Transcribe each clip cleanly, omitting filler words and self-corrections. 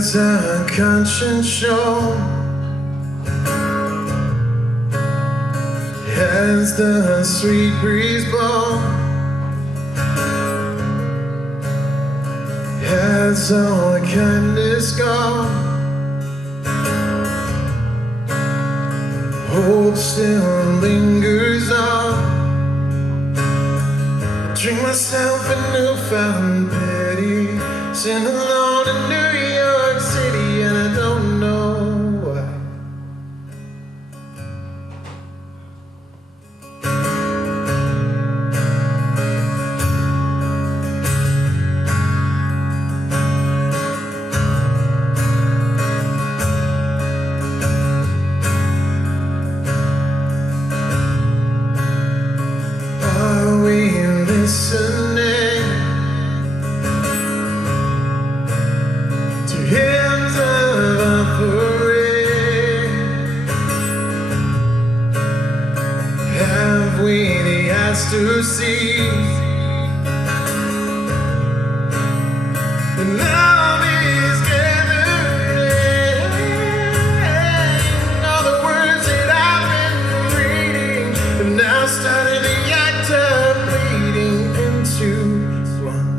Has our conscience shown? Has the sweet breeze blown? Has all the kindness gone? Hope still lingers on. I drink myself a newfound pity, sitting alone in New York City, and I don't know why. Are we listening to hymns of offering? Have we the eyes to see the love is gathering? All the words that I've been reading have now started the act of bleeding into one.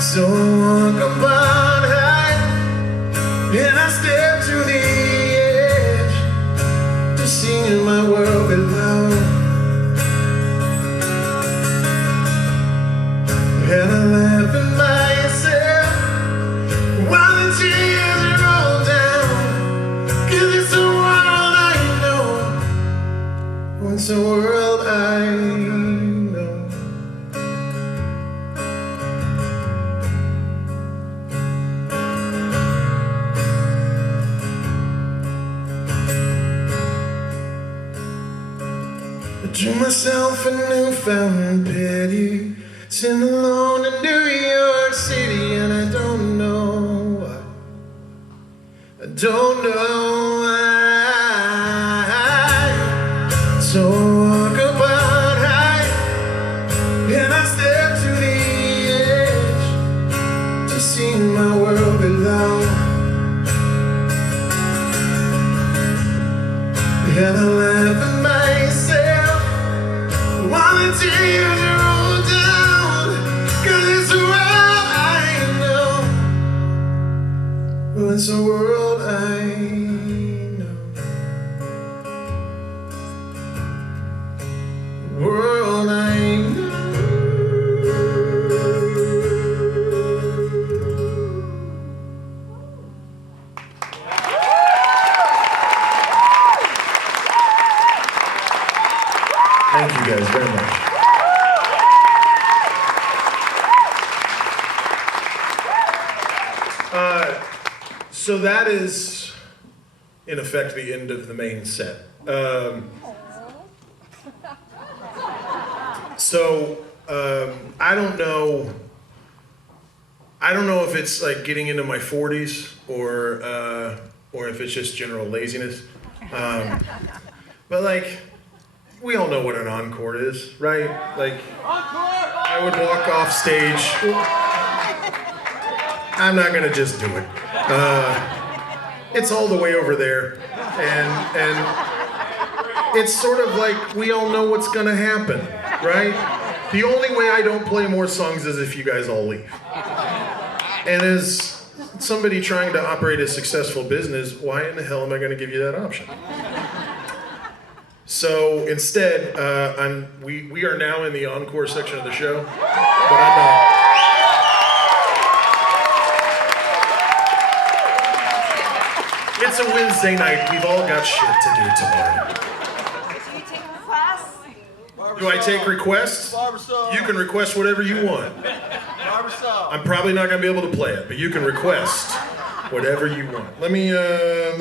So I walk about high, and I step to the edge to see my world below. And I laugh at myself while the tears roll down, 'cause it's the world I know. It's the world I know. I dream myself a newfound pity, sitting alone in New York City, and I don't know why. I don't know why. So I walk about high, and I step to the edge to see my world below. And I laugh at myself while the tears roll down, 'cause it's the world I know. Well, it's the world I know. World I know. Thank you guys very much. So that is, in effect, the end of the main set. I don't know. I don't know if it's like getting into my 40s or if it's just general laziness. But like, we all know what an encore is, right? Like, I would walk off stage. I'm not gonna just do it. It's all the way over there, and it's sort of like we all know what's gonna happen, right? The only way I don't play more songs is if you guys all leave. And as somebody trying to operate a successful business, why in the hell am I gonna give you that option? So instead, we are now in the encore section of the show, but I'm not. It's a Wednesday night. We've all got shit to do tomorrow. Do you take a class? Do I take requests? You can request whatever you want. I'm probably not gonna be able to play it, but you can request whatever you want. Let me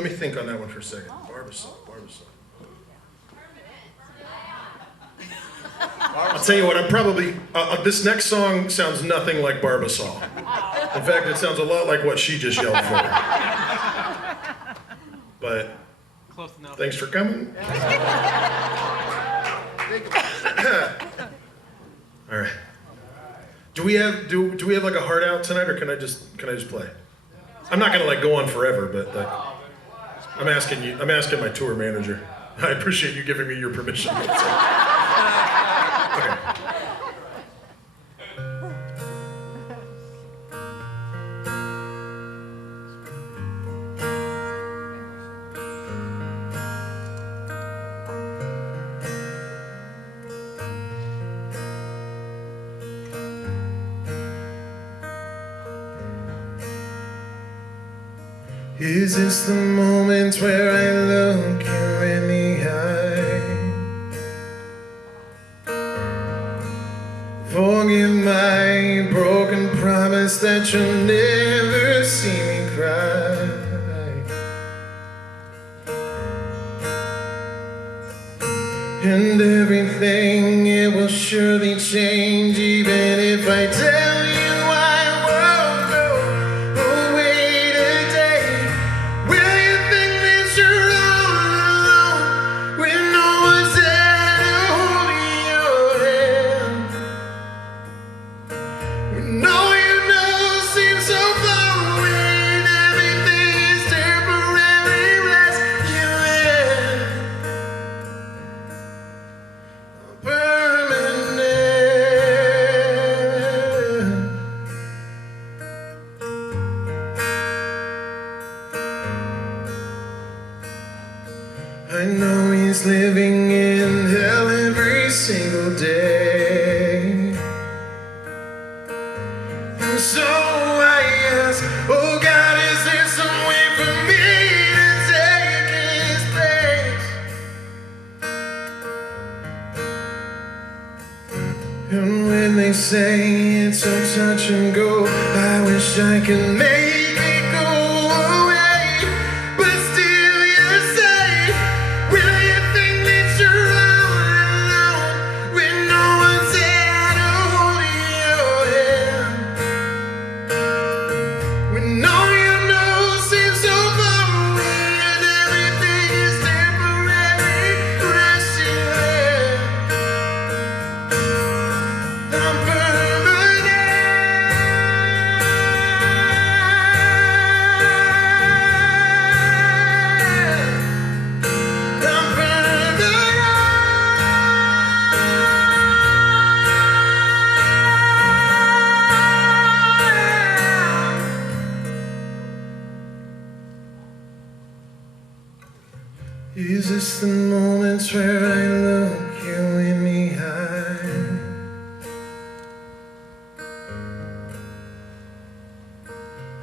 think on that one for a second. Barbasol. I'll tell you what, I'm probably, this next song sounds nothing like Barbasol. In fact, it sounds a lot like what she just yelled for. But, close enough. Thanks for coming. All right. Do we have like a heart out tonight, or can I just play? I'm not gonna like go on forever, but like I'm asking my tour manager. I appreciate you giving me your permission. Okay. Is this the moment where I look you in the eye? Forgive my broken promise that you'll never see me cry. And everything, it will surely change, even if I tell you I won't go away today. Will you think that you're all alone when no one's there to hold your hand? When all you know seems so far away and everything is temporary, rescue permanent. I know he's living in hell every single day. And so I ask, oh God, is there some way for me to take his place? And when they say it's so touch and go, I wish I could make it go away. But still you say, will you think that you're all alone when no one's there to hold your hand? When all you know seems so far away and everything is temporary, rest your head. I'm permanent. I'm permanent. Is this the moments where I look you in the eye?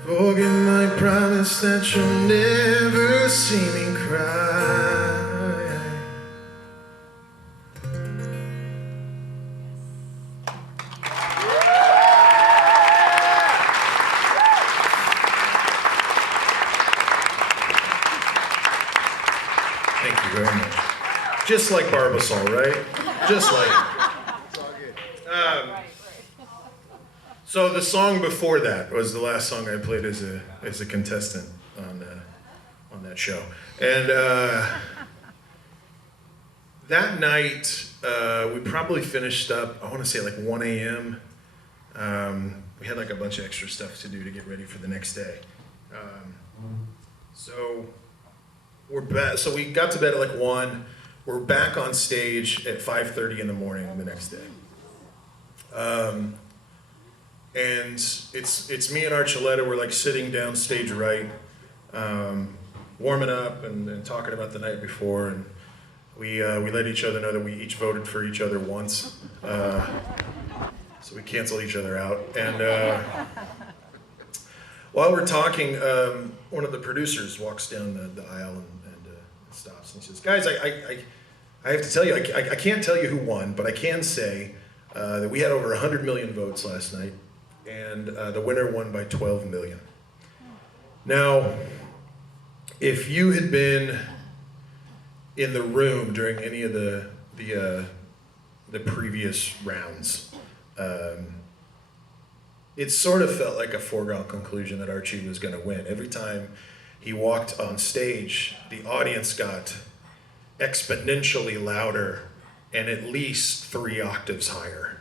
Forgive my promise that you'll never see me cry. Thank you very much. Just like Barbasol, right? Just like. So the song before that was the last song I played as a contestant on that show, and that night we probably finished up. I want to say like 1 a.m. We had like a bunch of extra stuff to do to get ready for the next day. So we're back. So we got to bed at like 1. We're back on stage at 5:30 in the morning the next day. And it's me and Archuleta. We're like sitting down stage right, warming up and talking about the night before, and we let each other know that we each voted for each other once, so we canceled each other out. And while we're talking, one of the producers walks down the aisle and stops and says, "Guys, I have to tell you, I can't tell you who won, but I can say that we had over 100 million votes last night. And the winner won by 12 million. Now, if you had been in the room during any of the previous rounds, it sort of felt like a foregone conclusion that Archie was going to win. Every time he walked on stage, the audience got exponentially louder and at least 3 octaves higher.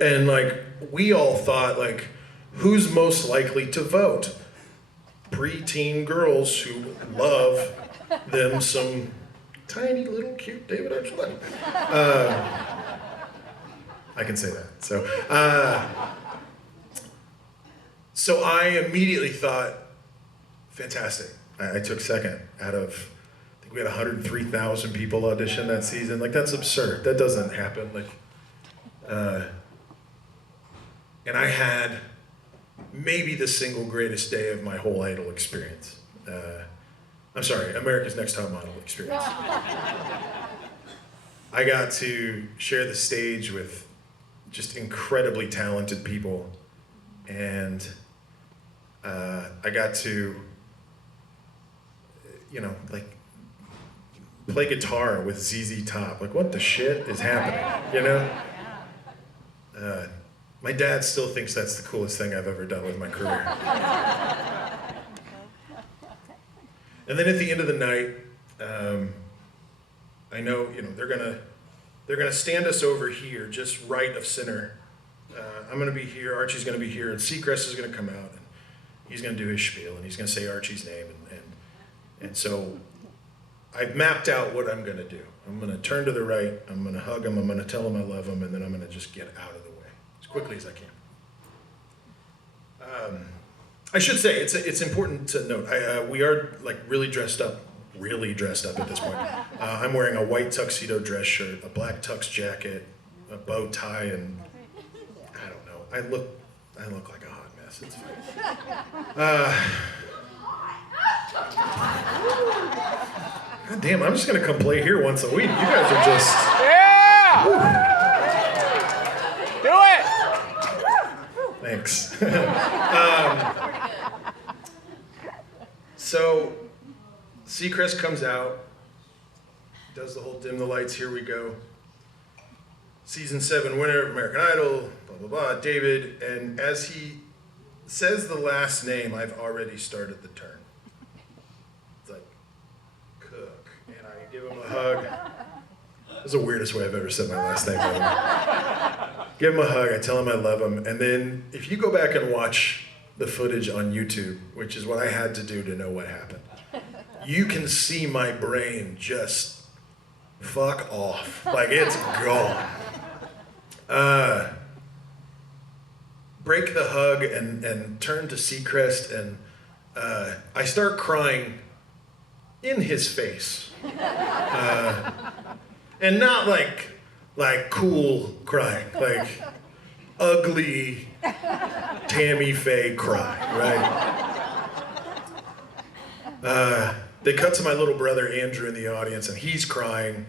And like, we all thought like, who's most likely to vote? Preteen girls who love them some tiny little cute David Archuleta. I can say that. So I immediately thought, fantastic. I took second out of, I think we had 103,000 people audition that season. Like, that's absurd. That doesn't happen. Like, and I had maybe the single greatest day of my whole Idol experience. I'm sorry, America's Next Top Model experience. I got to share the stage with just incredibly talented people, and I got to, you know, like, play guitar with ZZ Top. Like, what the shit is happening, you know? My dad still thinks that's the coolest thing I've ever done with my career. And then at the end of the night, I know, you know, they're gonna stand us over here, just right of center. I'm gonna be here, Archie's gonna be here, and Seacrest is gonna come out, and he's gonna do his spiel, and he's gonna say Archie's name, and so I've mapped out what I'm gonna do. I'm gonna turn to the right, I'm gonna hug him, I'm gonna tell him I love him, and then I'm gonna just get out of the way as quickly as I can. I should say, it's important to note, we are like really dressed up at this point. I'm wearing a white tuxedo dress shirt, a black tux jacket, a bow tie, and I don't know, I look like a hot mess, it's fine. God damn, I'm just gonna come play here once a week. You guys are just... Yeah! Do it! Thanks. So, Seacrest comes out, does the whole dim the lights, here we go. Season 7 winner of American Idol, blah, blah, blah, David, and as he says the last name, I've already started the turn. It's like, Cook, and I give him a hug. That's the weirdest way I've ever said my last name, by the way. Give him a hug, I tell him I love him, and then if you go back and watch the footage on YouTube, which is what I had to do to know what happened, you can see my brain just fuck off. Like, it's gone. Break the hug and turn to Seacrest, and I start crying in his face. And not like cool crying, like ugly Tammy Faye cry, right? They cut to my little brother Andrew in the audience, and he's crying,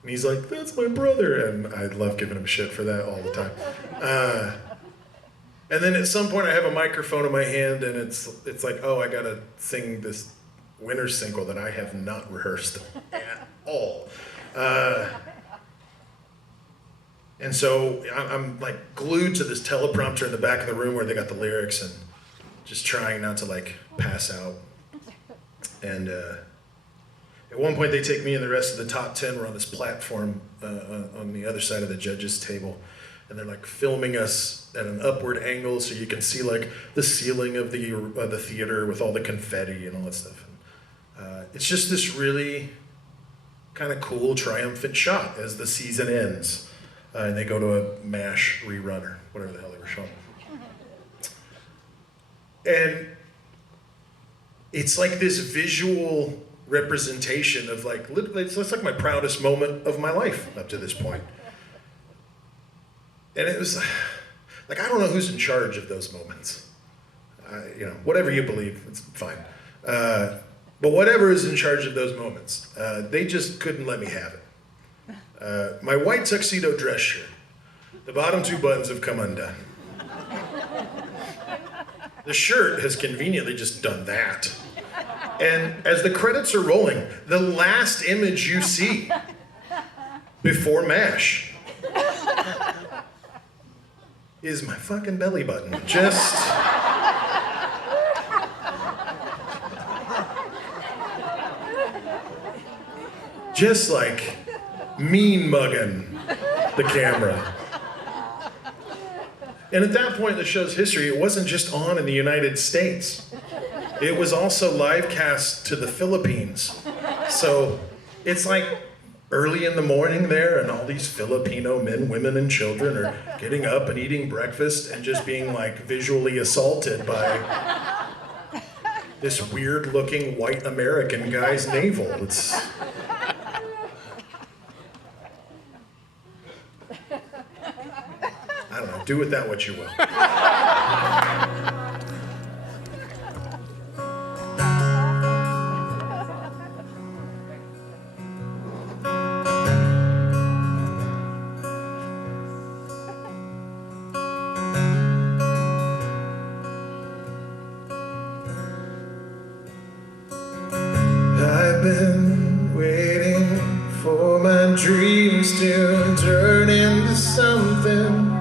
and he's like, "That's my brother," and I love giving him shit for that all the time. And then at some point, I have a microphone in my hand, and it's like, oh, I gotta sing this winner's single that I have not rehearsed at all. And so I'm like glued to this teleprompter in the back of the room where they got the lyrics, and just trying not to like pass out. And at one point they take me and the rest of the top 10, we're on this platform on the other side of the judges table, and they're like filming us at an upward angle so you can see like the ceiling of the theater with all the confetti and all that stuff. And, it's just this really kind of cool, triumphant shot as the season ends. And they go to a MASH rerun or whatever the hell they were showing. And it's like this visual representation of like, it's like my proudest moment of my life up to this point. And it was like, I don't know who's in charge of those moments. You know, whatever you believe, it's fine. But whatever is in charge of those moments, they just couldn't let me have it. My white tuxedo dress shirt, the bottom 2 buttons have come undone. The shirt has conveniently just done that. And as the credits are rolling, the last image you see before MASH is my fucking belly button. Just like mean mugging the camera. And at that point in the show's history, it wasn't just on in the United States. It was also live cast to the Philippines. So it's like early in the morning there, and all these Filipino men, women, and children are getting up and eating breakfast and just being like visually assaulted by this weird looking white American guy's navel. It's... I don't know, do with that what you will. I've been waiting for my dreams to turn into something.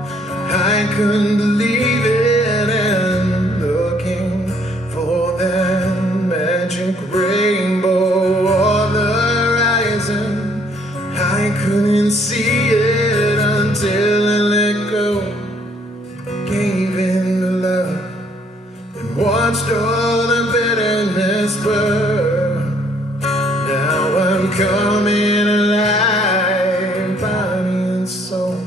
I couldn't believe it, and looking for that magic rainbow on the horizon. I couldn't see it until I let go, gave in to love, and watched all the bitterness burn. Now I'm coming alive, body and soul,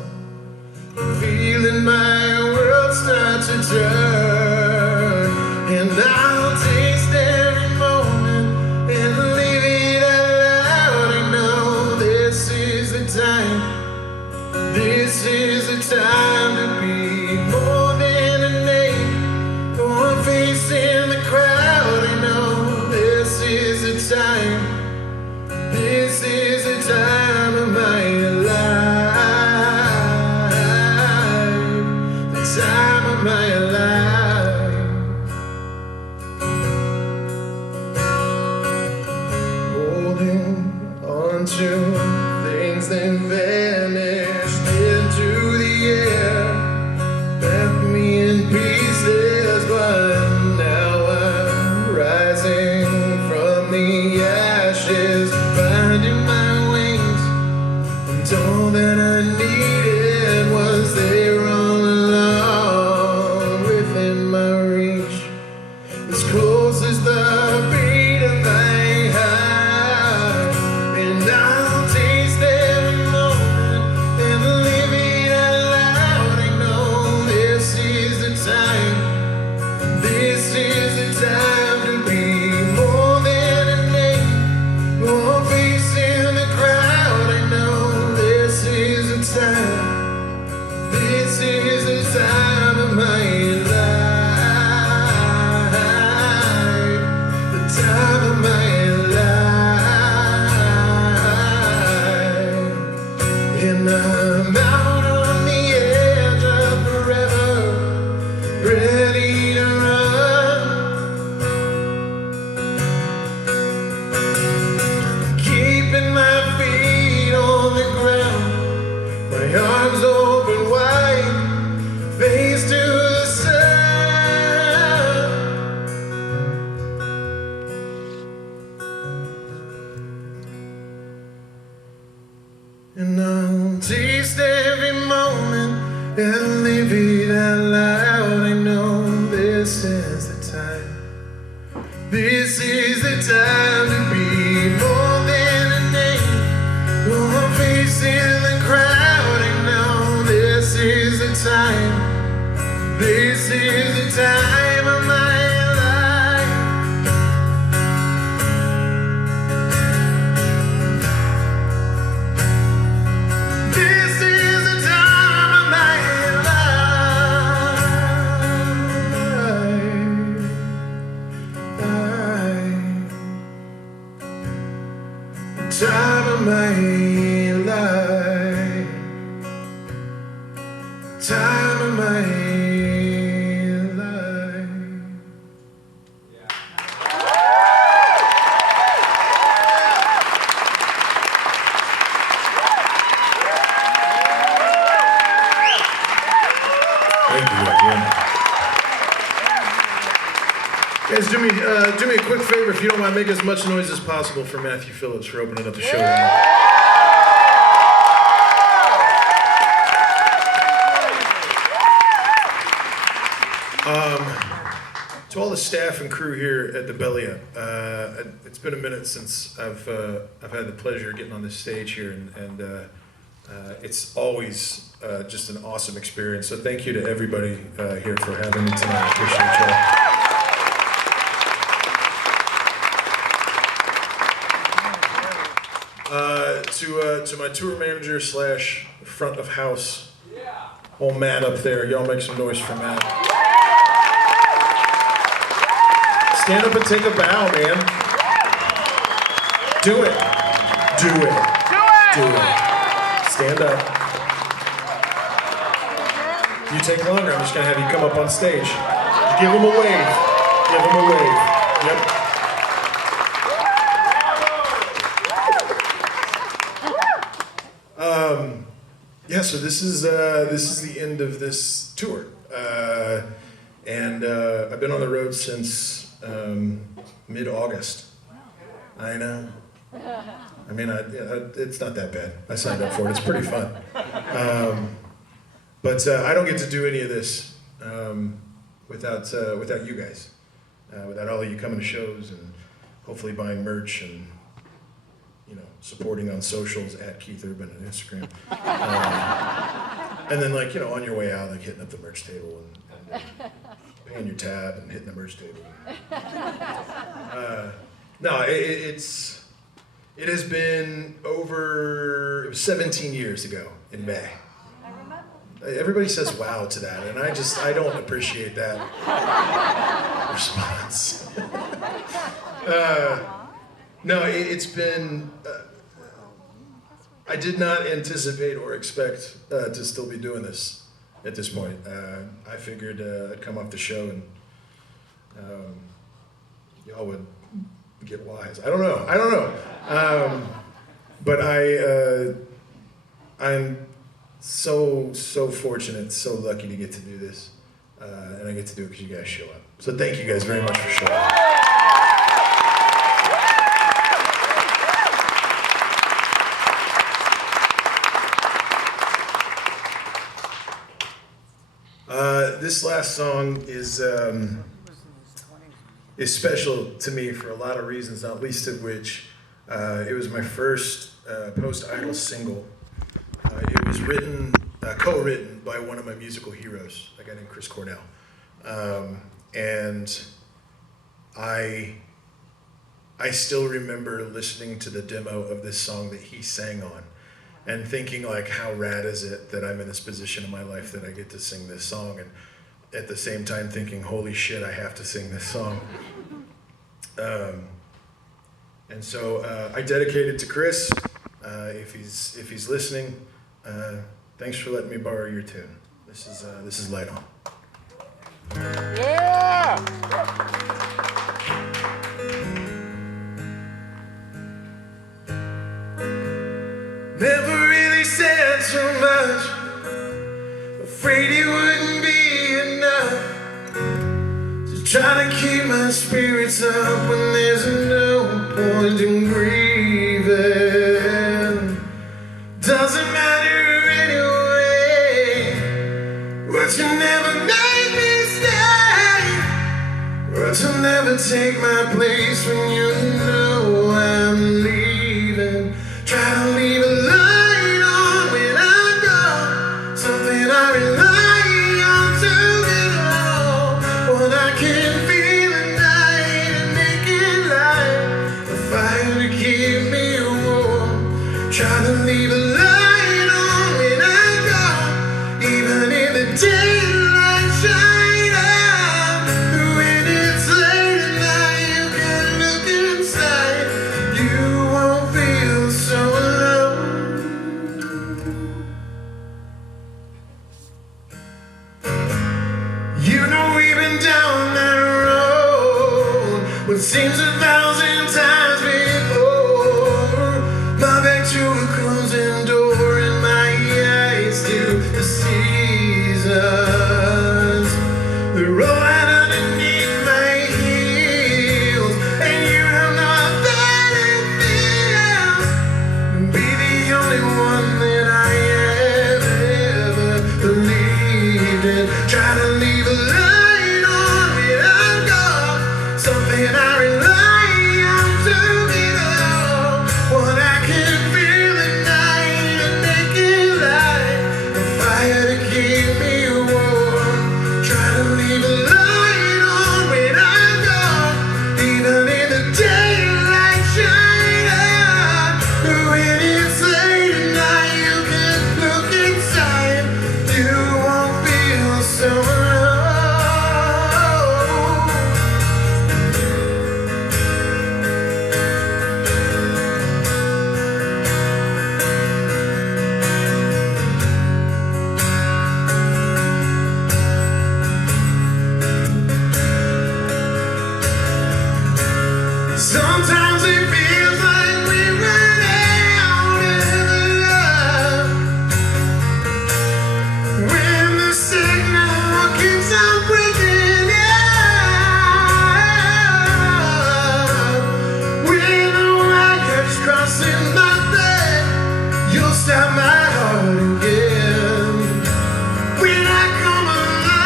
feeling my world start to turn. And I'll taste every moment and live it out loud. I know this is the time, this is the time to be more than a name or a face in the crowd. I know this is the time, this is the time of my life, the time of my life. Holding on to things that vanished into the air, left me in pieces, but now I'm rising from the ashes, finding my wings, and all that I needed was there all along, within my reach, as close as the beat of my heart. And I'll taste every moment and live it out loud. I know this is the time, this is the time to be more than a name or a face in the crowd. I know this is the time, this is the time of my life, the time of my life. And I'm out on the edge of forever, ready to run, keeping my feet on the ground, my arms open wide, face to the sun. And I'll taste every moment and live it out loud. I know this is the time, this is the time to be more than a name or a face in the crowd. I know this is the time, this is the time of my life. This is the time of my life. Time of my life, time of my life. Thank you again. Guys, do me a quick favor, if you don't mind, make as much noise as possible for Matthew Phillips for opening up the show. To all the staff and crew here at the Belia, it's been a minute since I've had the pleasure of getting on this stage here, and it's always just an awesome experience. So thank you to everybody here for having me tonight. I appreciate y'all. To my tour manager slash front of house, old Matt up there, y'all make some noise for Matt. Stand up and take a bow, man. Do it. Do it. Do it. Do it. Stand up. You take longer, I'm just gonna have you come up on stage. Just give him a wave. Give him a wave. Yep. Yeah, so this is the end of this tour. And I've been on the road since mid-August. I know. I mean, it's not that bad. I signed up for it. It's pretty fun. But I don't get to do any of this without you guys, without all of you coming to shows and hopefully buying merch and supporting on socials at Keith Urban on Instagram. And then on your way out, hitting up the merch table and paying your tab and hitting the merch table. No, it has been over 17 years ago in May. I remember. Everybody says wow to that, and I don't appreciate that response. No, it's been, I did not anticipate or expect to still be doing this at this point. I figured I'd come off the show and y'all would get wise. I don't know. But I'm so fortunate, so lucky to get to do this. And I get to do it because you guys show up. So thank you guys very much for showing up. This last song is special to me for a lot of reasons, not least of which it was my first post-Idol single. It was co-written by one of my musical heroes, a guy named Chris Cornell. And I still remember listening to the demo of this song that he sang on and thinking how rad is it that I'm in this position in my life that I get to sing this song, and at the same time thinking, holy shit, I have to sing this song. And so I dedicate it to Chris, if he's listening. Thanks for letting me borrow your tune. This is Light On. Yeah! Never really said so much, afraid it wouldn't be enough. Just trying to keep my spirits up when there's no point in grieving. Doesn't matter anyway, words can never make me stay. Words will never take my place when you know I'm leaving. Try to leave a light on when I'm gone, something I rely on to get along. One I can feel at night and make it light, a fire to keep me warm. Try to leave a light on when I'm gone, even if the daylight shine out. When it's late at night, you can look inside. You won't feel so alone. You know we've been down that road what seems 1,000 times before. My back to a closing door and my eyes to the seasons. The road right underneath my heels, and you have nothing to feel. Be the only one that I ever believed in. Try to leave a light on when I'm gone. Sometimes it feels like we run out of love. When the signal keeps on breaking out. When the wire's crossing my bed, you'll stop my heart again. When I come along,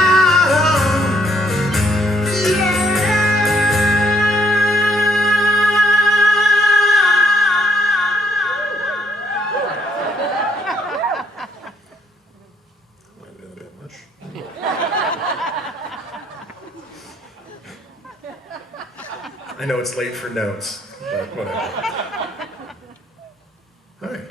might be a bit much. I know it's late for notes, but whatever. Alright.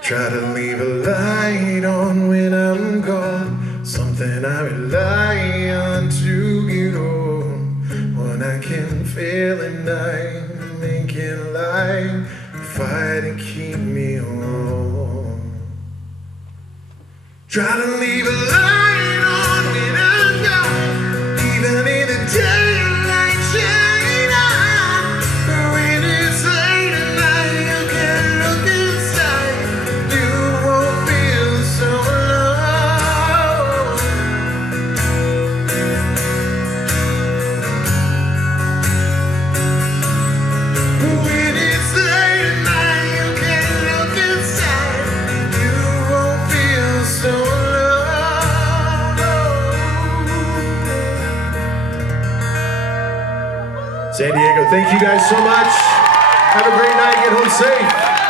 Try to leave a light on when I'm gone, something I rely on to get on. When I can feel at night, making light, fight to keep me on. Try to leave a light on when I'm gone, even in the daylight shine on. But when it's late at night, you can look inside, you won't feel so alone. When it's late at night, you can look inside, you won't feel so alone. San Diego, thank you guys so much. Have a great night. Get home safe.